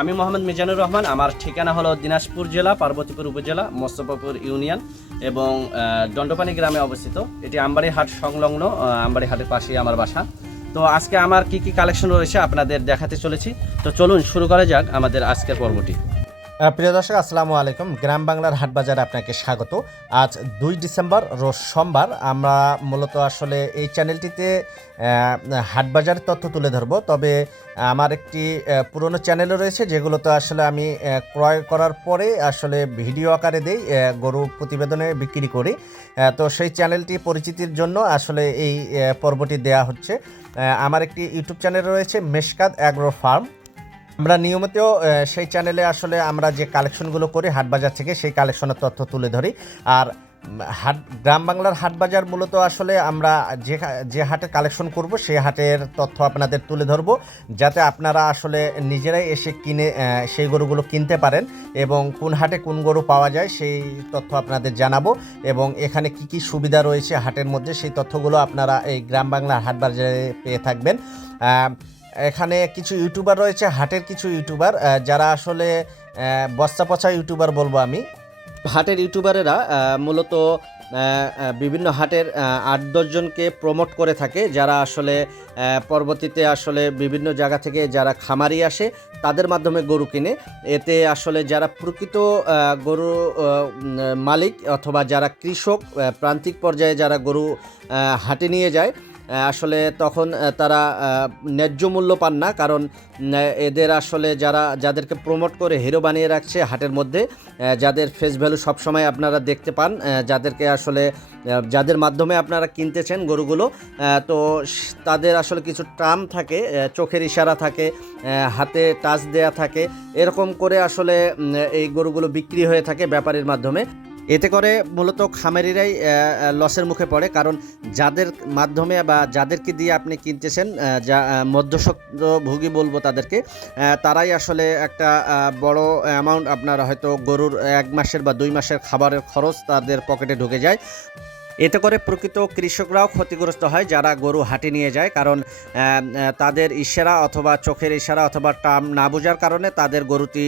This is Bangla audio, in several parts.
আমি মোহাম্মদ মিজানুর রহমান। আমার ঠিকানা হলো দিনাজপুর জেলা, পার্বতীপুর উপজেলা, মোস্তফাপুর ইউনিয়ন এবং দণ্ডপানি গ্রামে অবস্থিত। এটি আমবাড়ি হাট সংলগ্ন, আমবাড়ি হাটের পাশেই আমার বাসা। তো আজকে আমার কি কি কালেকশন রয়েছে আপনাদের দেখাতে চলেছি। তো চলুন শুরু করা যাক আমাদের আজকের পর্বটি। প্রিয় দর্শক, আসসালামু আলাইকুম। গ্রাম বাংলার হাট বাজারে আপনাকে স্বাগত। আজ 2 ডিসেম্বর রোজ সোমবার। আমরা মূলত আসলে এই চ্যানেলটিতে হাট বাজারের তথ্য তুলে ধরবো। তবে আমার একটি পুরনো চ্যানেলও রয়েছে, যেগুলোতে আসলে আমি ক্রয় করার পরে আসলে ভিডিও আকারে দেই, গরু প্রতিবেদনে বিক্রি করি। তো সেই চ্যানেলটি পরিচিতির জন্য আসলে এই পর্বটি দেয়া হচ্ছে। আমার একটি ইউটিউব চ্যানেল রয়েছে, মেশকাত অ্যাগ্রো ফার্ম। আমরা নিয়মিত সেই চ্যানেলে আসলে আমরা যে কালেকশনগুলো করি হাট বাজার থেকে, সেই কালেকশনের তথ্য তুলে ধরি। আর গ্রাম বাংলার হাট বাজার মূলত আসলে আমরা যে হাটে কালেকশন করব সেই হাটের তথ্য আপনাদের তুলে ধরবো, যাতে আপনারা আসলে নিজেরাই এসে কিনে সেই গরুগুলো কিনতে পারেন এবং কোন হাটে কোন গরু পাওয়া যায় সেই তথ্য আপনাদের জানাবো। এবং এখানে কি কি সুবিধা রয়েছে হাটের মধ্যে, সেই তথ্যগুলো আপনারা এই গ্রাম বাংলার হাট বাজারে পেয়ে থাকবেন। এখানে কিছু ইউটিউবার রয়েছে, হাটের কিছু ইউটিউবার, যারা আসলে বস্তা পচা ইউটিউবার বলবো আমি। হাটের ইউটিউবারেরা মূলত বিভিন্ন হাটের 8-10 জনকে প্রমোট করে থাকে, যারা আসলে পরবর্তীতে আসলে বিভিন্ন জায়গা থেকে যারা খামারি আসে তাদের মাধ্যমে গরু কিনে। এতে আসলে যারা প্রকৃত গরু মালিক অথবা যারা কৃষক প্রান্তিক পর্যায়ে যারা গরু হাটে নিয়ে যায়, আসলে তখন তারা ন্যায্য মূল্য পান না। কারণ এদের আসলে যাদেরকে প্রমোট করে হিরো বানিয়ে রাখছে হাটের মধ্যে, যাদের ফেস ভ্যালু সবসময় আপনারা দেখতে পান, যাদেরকে আসলে যাদের মাধ্যমে আপনারা কিনতেছেন গরুগুলো, তো তাদের আসলে কিছু টার্ম থাকে, চোখের ইশারা থাকে, হাতে টাচ দেয়া থাকে, এরকম করে আসলে এই গরুগুলো বিক্রি হয়ে থাকে ব্যাপারীর মাধ্যমে। এতে করে মূলত খামারিরাই লসের মুখে পড়ে, কারণ যাদের মাধ্যমে বা যাদেরকে দিয়ে আপনি কিনতেছেন, যা মধ্যস্বত্বভোগী বলবো তাদেরকে, তারাই আসলে একটা বড় অ্যামাউন্ট আপনার হয়তো গরুর 1 মাসের বা 2 মাসের খাবারের খরচ তাদের পকেটে ঢুকে যায়। এতে করে প্রকৃত কৃষকরাও ক্ষতিগ্রস্ত হয় যারা গরু হাটে নিয়ে যায়, কারণ তাদের ইশারা অথবা চোখের ইশারা অথবা টার্ম না বোঝার কারণে তাদের গরুটি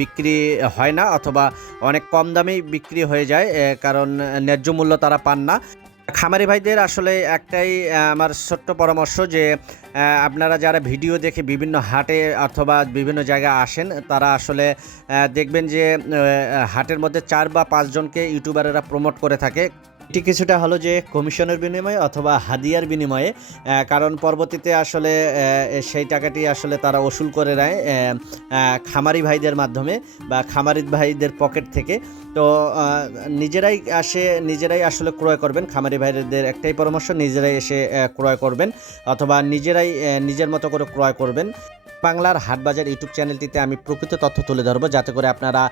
বিক্রি হয় না, অথবা অনেক কম দামেই বিক্রি হয়ে যায়, কারণ ন্যায্য মূল্য তারা পান না। খামারি ভাইদের আসলে একটাই আমার ছোট্ট পরামর্শ যে আপনারা যারা ভিডিও দেখে বিভিন্ন হাটে অথবা বিভিন্ন জায়গায় আসেন, তারা আসলে দেখবেন যে হাটের মধ্যে 4 বা 5 জনকে ইউটিউবারেরা প্রমোট করে থাকে। এটি কিছুটা হলো যে কমিশনের বিনিময়ে অথবা হাদিয়ার বিনিময়ে, কারণ পরবর্তীতে আসলে সেই টাকাটি আসলে তারা ওসুল করে নেয় খামারি ভাইদের মাধ্যমে বা খামারি ভাইদের পকেট থেকে। তো নিজেরাই আসলে ক্রয় করবেন। খামারি ভাইদের একটাই পরামর্শ, নিজেরাই এসে ক্রয় করবেন অথবা নিজের মতো করে ক্রয় করবেন। বাংলার হাট বাজার ইউটিউব চ্যানেলটিতে আমি প্রকৃত তথ্য তুলে ধরবো, যাতে করে আপনারা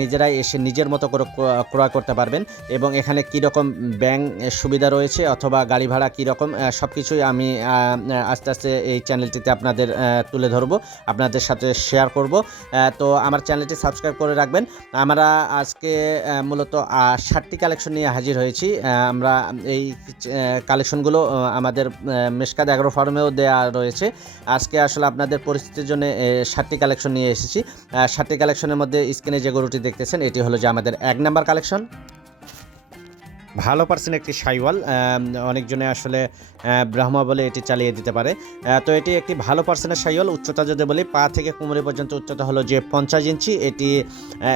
নিজেরাই এসে নিজের মতো করে ক্রয় করতে পারবেন। এবং এখানে কীরকম ব্যাংক সুবিধা রয়েছে অথবা গাড়ি ভাড়া কীরকম, সব কিছুই আমি আস্তে আস্তে এই চ্যানেলটিতে আপনাদের তুলে ধরবো, আপনাদের সাথে শেয়ার করব। তো আমার চ্যানেলটি সাবস্ক্রাইব করে রাখবেন। আমরা আজকে মূলত 7টি কালেকশন নিয়ে হাজির হয়েছি। আমরা এই কালেকশনগুলো আমাদের মেশকাত অ্যাগ্রো ফার্মেও দেওয়া রয়েছে। আজকে আসলে আপনাদের পরিস্থিতির জন্য 7টি কালেকশন নিয়ে এসেছি। 7টি কালেকশনের মধ্যে স্ক্রিনে যে গরুটি দেখতেছেন, এটি হলো যে আমাদের 1 নাম্বার কালেকশন। ভালো পার্সেন্ট একটি সাইওয়াল, অনেকজনে আসলে ব্রাহ্মা বলে এটি চালিয়ে দিতে পারে। তো এটি একটি ভালো পার্সেন্টের সাইওয়াল। উচ্চতা যদি বলি, পা থেকে কোমরে পর্যন্ত উচ্চতা হলো যে 50 ইঞ্চি। এটি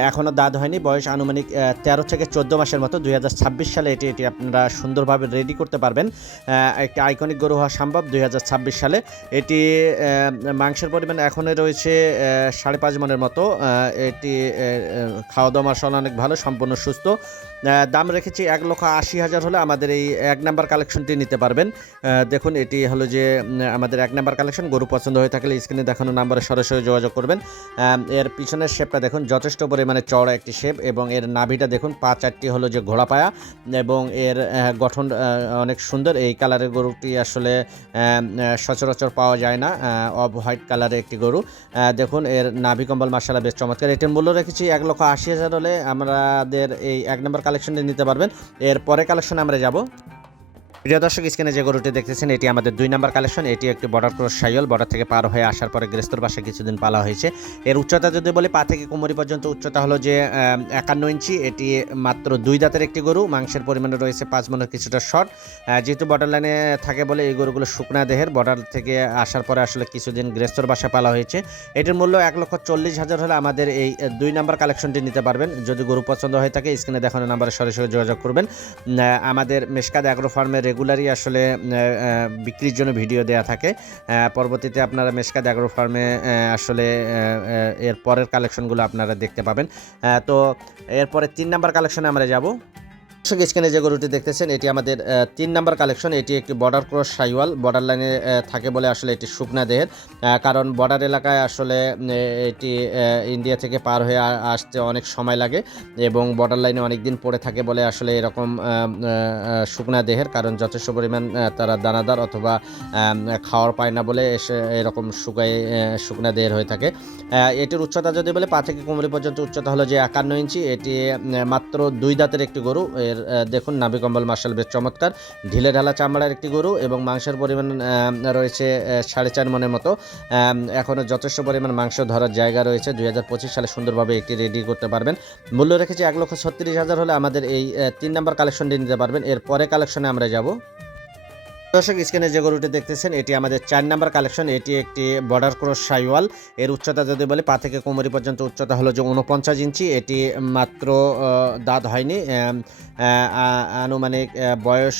এখনও দাঁত হয়নি, বয়স আনুমানিক 13 থেকে 14 মাসের মতো। 2026 সালে এটি আপনারা সুন্দরভাবে রেডি করতে পারবেন। একটি আইকনিক গরু হওয়া সম্ভব 2026 সালে। এটি মাংসের পরিমাণ এখনই রয়েছে 5.5 মনের মতো। এটি খাওয়া দাওয়া মাসাল অনেক ভালো, সম্পূর্ণ সুস্থ। দাম রেখেছি 1,80,000 হলে আমাদের এই 1 নাম্বার কালেকশনটি নিতে পারবেন। দেখুন, এটি হলো যে আমাদের 1 নাম্বার কালেকশন। গরু পছন্দ হয়ে থাকলে স্ক্রিনে দেখানো নাম্বারে সরাসরি যোগাযোগ করবেন। এর পিছনের শেপটা দেখুন, যথেষ্ট পরিমাণে চওড়া একটি শেপ, এবং এর নাভিটা দেখুন, পা 4টি হলো যে ঘোড়া পায়া, এবং এর গঠন অনেক সুন্দর। এই কালারের গরুটি আসলে সচরাচর পাওয়া যায় না, অফ হোয়াইট কালারের একটি গরু। দেখুন, এর নাভি কম্বল মাশাআল্লাহ বেশ চমৎকার। এটির মূল্য রেখেছি 1,80,000 হলে আমাদের এই 1 নাম্বার কালেকশনটি নিতে পারবেন। এর পরে কালেকশনে আমরা যাব। প্রিয় দর্শক, স্ক্রিনে যে গরুটি দেখতেছেন এটি আমাদের 2 নাম্বার কালেকশন। এটি একটি বর্ডার ক্রস শাহিওয়াল। বর্ডার থেকে পার হয়ে আসার পরে গৃহস্থর বাসায় কিছুদিন পালা হয়েছে। এর উচ্চতা যদি বলি, পা থেকে কোমরি পর্যন্ত উচ্চতা হলো যে 51 ইঞ্চি। এটি মাত্র 2 দাঁতের একটি গরু। মাংসের পরিমাণে রয়েছে 5 মণের কিছুটা শর্ট। যেহেতু বর্ডার লাইনে থাকে বলে এই গরুগুলো শুকনা দেহের। বর্ডার থেকে আসার পরে আসলে কিছুদিন গৃহস্থর বাসায় পালা হয়েছে। এটির মূল্য 1,40,000 হলে আমাদের এই 2 নাম্বার কালেকশনটি নিতে পারবেন। যদি গরু পছন্দ হয়ে থাকে স্ক্রিনে দেখানো নাম্বারে সরাসরি যোগাযোগ করবেন। আমাদের মেশকাদ অ্যাগ্রো ফার্মে রেগুলারই আসলে বিক্রির জন্য ভিডিও দেয়া থাকে। পরবর্তীতে আপনারা মেশকাদ অ্যাগ্রো ফার্মে আসলে এর পরের কালেকশনগুলো আপনারা দেখতে পাবেন। তো এরপরে 3 নাম্বার কালেকশনে আমরা যাব। স্ক্রিনে যে গরুটি দেখতেছেন এটি আমাদের 3 নাম্বার কালেকশন। এটি একটি বর্ডার ক্রস শাহিওয়াল। বর্ডার লাইনে থাকে বলে আসলে এটি শুকনা দেহের, কারণ বর্ডার এলাকায় আসলে এটি ইন্ডিয়া থেকে পার হয়ে আসতে অনেক সময় লাগে এবং বর্ডার লাইনে অনেক দিন পড়ে থাকে বলে আসলে এরকম শুকনা দেহের, কারণ যথেষ্ট পরিমাণ তারা দানাদার অথবা খাওয়ার পায় না বলে এরকম শুকনা দেহের হয়ে থাকে। এটির উচ্চতা যদি বলে, পা থেকে কোমরি পর্যন্ত উচ্চতা হলো যে 51 ইঞ্চি। এটি মাত্র 2 দাঁতের একটি গরু। দেখুন নাভি কম্বল মার্শাল বেশ চমৎকার, ঢিলে ঢালা চামড়ার একটি গরু এবং মাংসের পরিমাণ রয়েছে 4.5 মণের মতো। এখনও যথেষ্ট পরিমাণ মাংস ধরার জায়গা রয়েছে। 2025 সালে সুন্দরভাবে একটি রেডি করতে পারবেন। মূল্য রেখেছি 1,36,000 হলে আমাদের এই 3 নাম্বার কালেকশনটি নিতে পারবেন। এর পরে কালেকশনে আমরা যাব। দর্শক, স্ক্রিনে যে গরুটি দেখতেছেন এটি আমাদের 4 নাম্বার কালেকশন। এটি একটি বর্ডার ক্রস শাহিওয়াল। এর উচ্চতা যদি বলি, পা থেকে কোমরি পর্যন্ত উচ্চতা হলো যে 49 ইঞ্চি। এটি মাত্র দাঁত হয়নি। আনুমানিক বয়স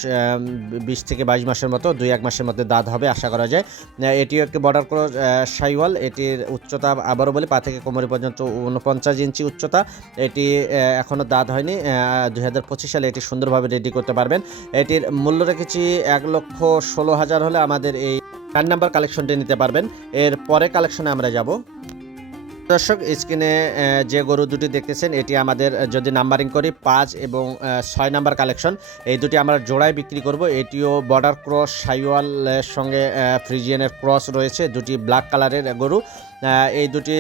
20 থেকে 22 মাসের মতো, 2-1 মাসের মধ্যে দাঁত হবে আশা করা যায়। এটিও একটি বর্ডার ক্রস শাহিওয়াল। এটির উচ্চতা আবারও বলি, পা থেকে কোমরি পর্যন্ত 49 ইঞ্চি উচ্চতা। এটি এখনও দাঁত হয়নি। 2025 সালে এটি সুন্দরভাবে রেডি করতে পারবেন। এটির মূল্য রেখেছি 1,16,000 হলে আমাদের এই 4 নাম্বার কালেকশনটি নিতে পারবেন। এর পরে কালেকশনে আমরা যাব। দর্শক, স্ক্রিনে যে গরু দুটি দেখতেছেন এটি আমাদের, যদি নাম্বারিং করি, 5 এবং 6 নাম্বার কালেকশন। এই দুটি আমরা জোড়ায় বিক্রি করব। এটিও বর্ডার ক্রস শাহিওয়ালের সঙ্গে ফ্রিজিয়ানের ক্রস রয়েছে, দুটি ব্ল্যাক কালারের গরু। এই দুটি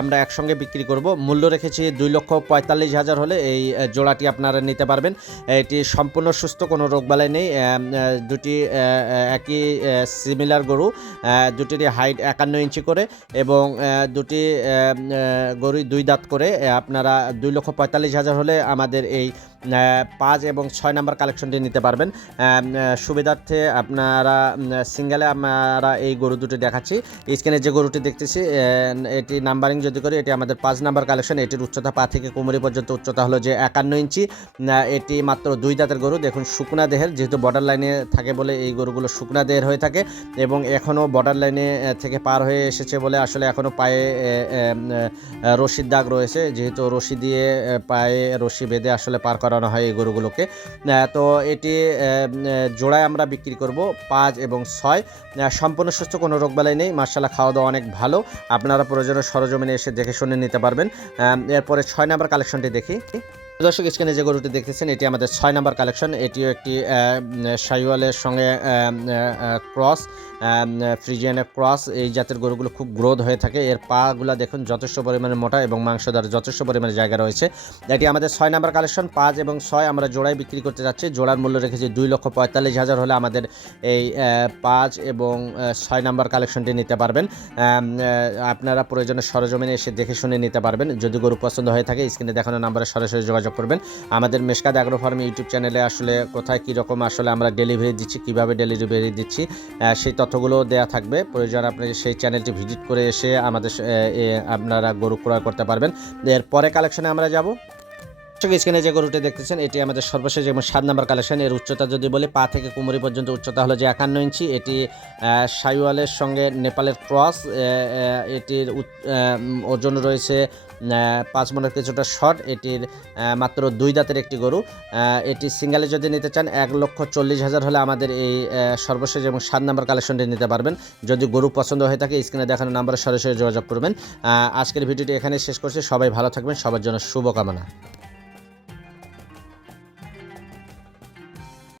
আমরা একসঙ্গে বিক্রি করব। মূল্য রেখেছি 2,45,000 হলে এই জোড়াটি আপনারা নিতে পারবেন। এটি সম্পূর্ণ সুস্থ, কোনো রোগবালাই নেই। দুটি একই সিমিলার গরু। দুটিরই হাইট 51 ইঞ্চি করে এবং দুটি গরুই 2 দাঁত করে। আপনারা 2,45,000 হলে আমাদের এই 5 এবং 6 নাম্বার কালেকশনটি নিতে পারবেন। সুবিধার্থে আপনারা সিঙ্গেলে আমরা এই গরু দুটি দেখাচ্ছি। স্ক্রিনে যে গরুটি দেখতেছি এটি নাম্বারিং যদি করি, এটি আমাদের 5 নাম্বার কালেকশন। এটির উচ্চতা পা থেকে কোমরি পর্যন্ত উচ্চতা হলো যে 51 ইঞ্চি। এটি মাত্র 2 দাঁতের গরু। দেখুন শুকনা দেহের, যেহেতু বর্ডার লাইনে থাকে বলে এই গরুগুলো শুকনা দেহের হয়ে থাকে এবং এখনও বর্ডার লাইনে থেকে পার হয়ে এসেছে বলে আসলে এখনও পায়ে রশির দাগ রয়েছে। যেহেতু রশি দিয়ে পায়ে রশি বেঁধে আসলে পার করানো হয় এই গরুগুলোকে। তো এটি জোড়ায় আমরা বিক্রি করব 5 এবং 6। সম্পূর্ণ সুস্থ, কোনো রোগবালাই নেই। মাশাআল্লাহ খাওয়া দাওয়া অনেক ভালো। আপনারা প্রয়োজনে সরজমিনে এসে দেখে শুনে নিতে পারবেন। এরপরে 6 নাম্বার কালেকশনটি দেখি। দর্শক, স্ক্রিনে যে গরুটি দেখতেছেন এটি আমাদের 6 নাম্বার কালেকশন। এটিও একটি শাহিওয়ালের সঙ্গে ক্রস, ফ্রিজিয়ানের ক্রস। এই জাতের গরুগুলো খুব গ্রোথ হয়ে থাকে। এর পাগুলা দেখুন যথেষ্ট পরিমাণে মোটা এবং মাংসদার যথেষ্ট পরিমাণে জায়গা রয়েছে। এটি আমাদের 6 নাম্বার কালেকশন। 5 এবং 6 আমরা জোড়ায় বিক্রি করতে যাচ্ছি। জোড়ার মূল্য রেখেছি 2,45,000 হলে আমাদের এই 5 এবং 6 নাম্বার কালেকশনটি নিতে পারবেন। আপনারা প্রয়োজনে সরজমিনে এসে দেখে শুনে নিতে পারবেন। যদি গরু পছন্দ হয়ে থাকে স্ক্রিনে দেখানো নাম্বারে সরাসরি যোগাযোগ করবেন। আমাদের মেশকাদ অ্যাগ্রো ফার্ম ইউটিউব চ্যানেলে আসলে কোথায় কীরকম আসলে আমরা ডেলিভারি দিচ্ছি, কীভাবে ডেলিভারি দিচ্ছি, সেই তথ্যগুলো দেওয়া থাকবে। প্রয়োজন আপনি সেই চ্যানেলটি ভিজিট করে এসে আমাদের আপনারা গরু ক্রয় করতে পারবেন। এর পরে কালেকশনে আমরা যাব। স্ক্রিনে যে গরুটি দেখতেছেন এটি আমাদের সর্বশেষ এবং 7 নাম্বার কালেকশন। এর উচ্চতা যদি বলি, পা থেকে কোমরি পর্যন্ত উচ্চতা হলো যে 51 ইঞ্চি। এটি শাহিওয়ালের সঙ্গে নেপালের ক্রস। এটির ওজন রয়েছে 5 মণের কিছুটা শর্ট। এটির মাত্র 2 দাঁতের একটি গরু। এটি সিঙ্গেলে যদি নিতে চান 1,40,000 হলে আমাদের এই সর্বশেষ এবং 7 নাম্বার কালেকশনটি নিতে পারবেন। যদি গরু পছন্দ হয়ে থাকে স্ক্রিনে দেখানো নাম্বারে সরাসরি যোগাযোগ করবেন। আজকের ভিডিওটি এখানে শেষ করছি। সবাই ভালো থাকবেন, সবার জন্য শুভকামনা।